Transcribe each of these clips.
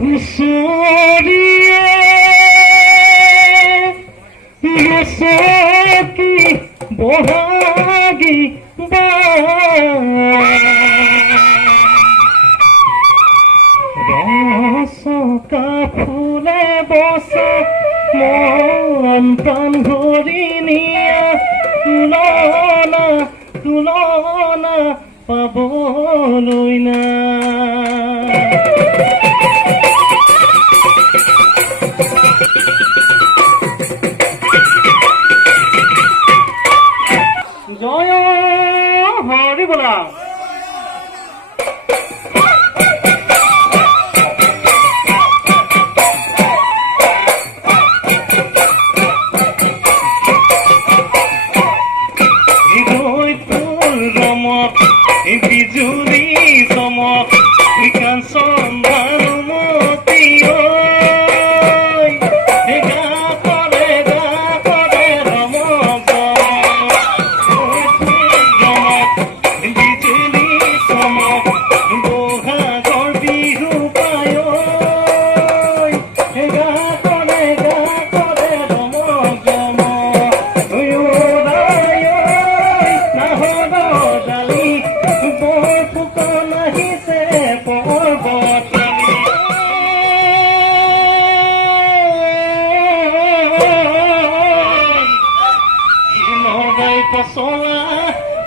হুঁচৰিয়ে নাচকি বহাগী ৰচকা ফুলে বচা মন প্ৰাণ ভৰি নিয়া তুলনা তুলনা পাবলৈ না জয় হৰি বলা বিজুলী চমক কাঞ্চন ভানুমতী গা কৰে ৰমক ৰমক বিজুলী চমক বহাগৰ বিহু পায় গা কৰে ৰমক জমক নাহৰ ডালি ফুকন আহিছে পৰ্বতী নগাই পচলা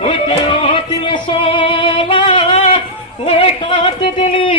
ঐ তেৰতি মচলা ঐ কাট দিলি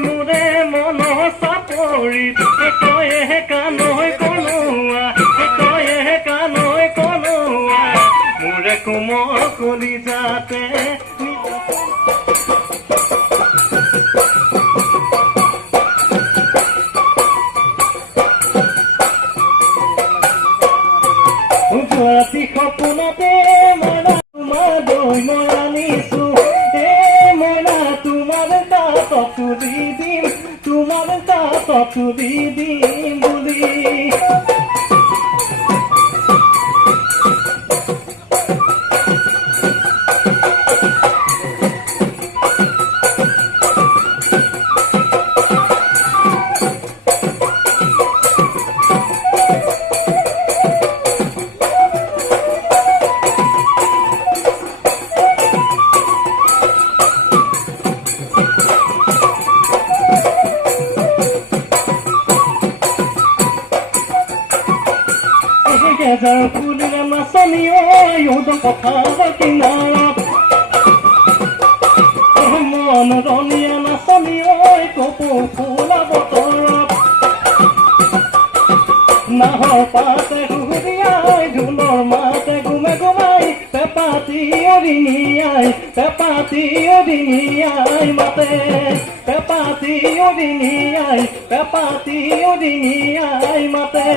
মোৰে মন চাপৰি তয়ে কানৈ কনোৱা তয়ে কানৈ কনোৱা মোৰে কোমল কলিজাতে গুৱাহাটী সপোনতে মইনা তোমাৰ দৈ মই আনিছো তুলি দিম তোমাৰ তাত তুলি দিম বুলি Gather pulling on my sunny eye, you don't pop working out. I'm on a sunny কপৌ ফুলা বতৰত নাহৰ পাতে ঘূৰিয়াই ঢোলৰ মাতে ঘুমে ঘুমাই পেপাতি অৰিঙিয়াই মাতে পেপাতি অৰিঙিয়াই মাতে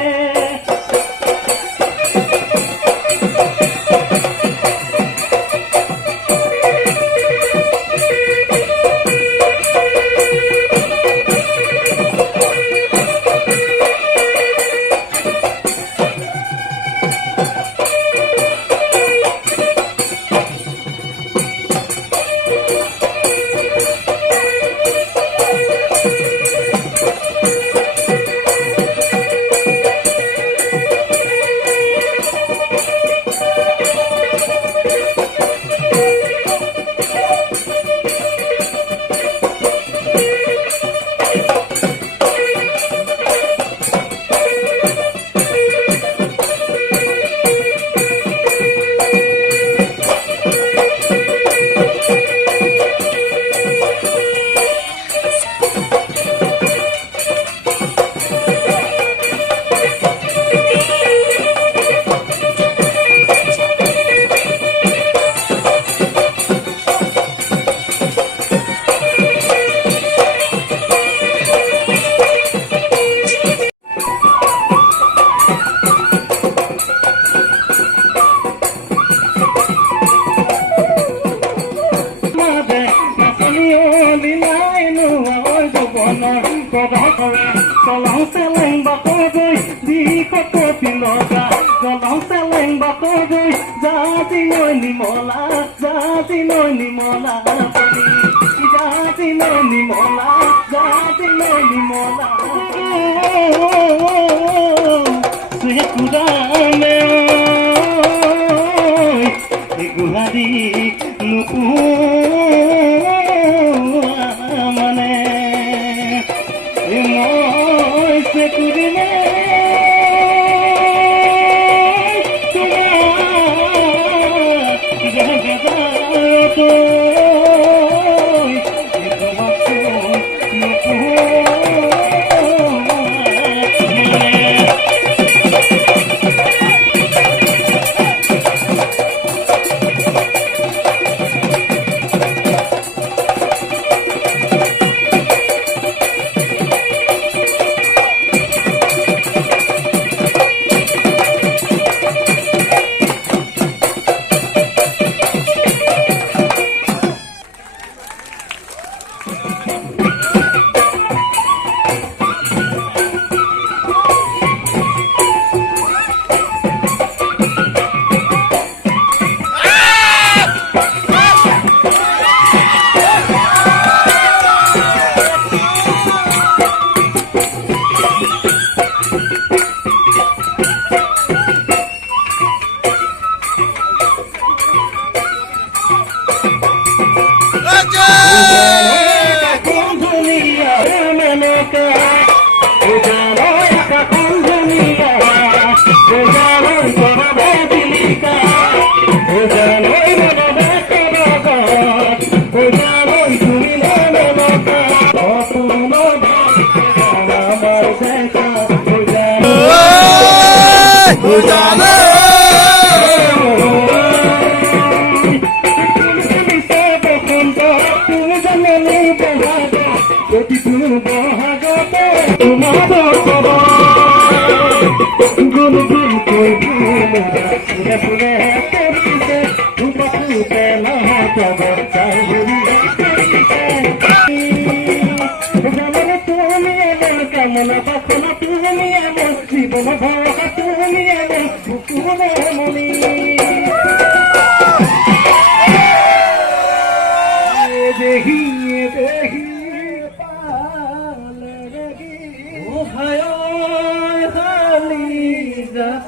Tolong seleng bakodoy di kopi loga tolong seleng bakodoy jadi noy ni mola jadi noy ni mola sekurame oi Guwahati nuku mane moi sekurime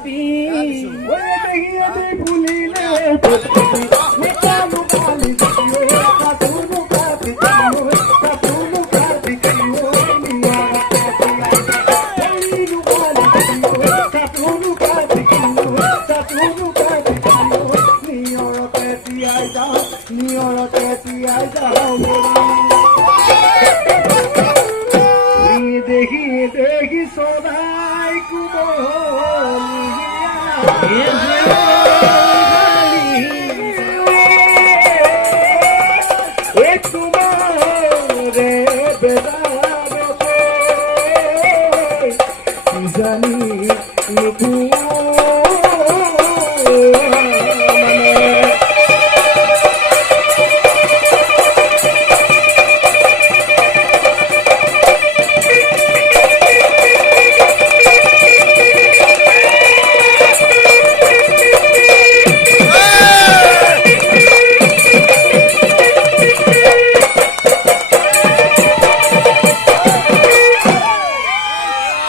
Happy বেজান জানি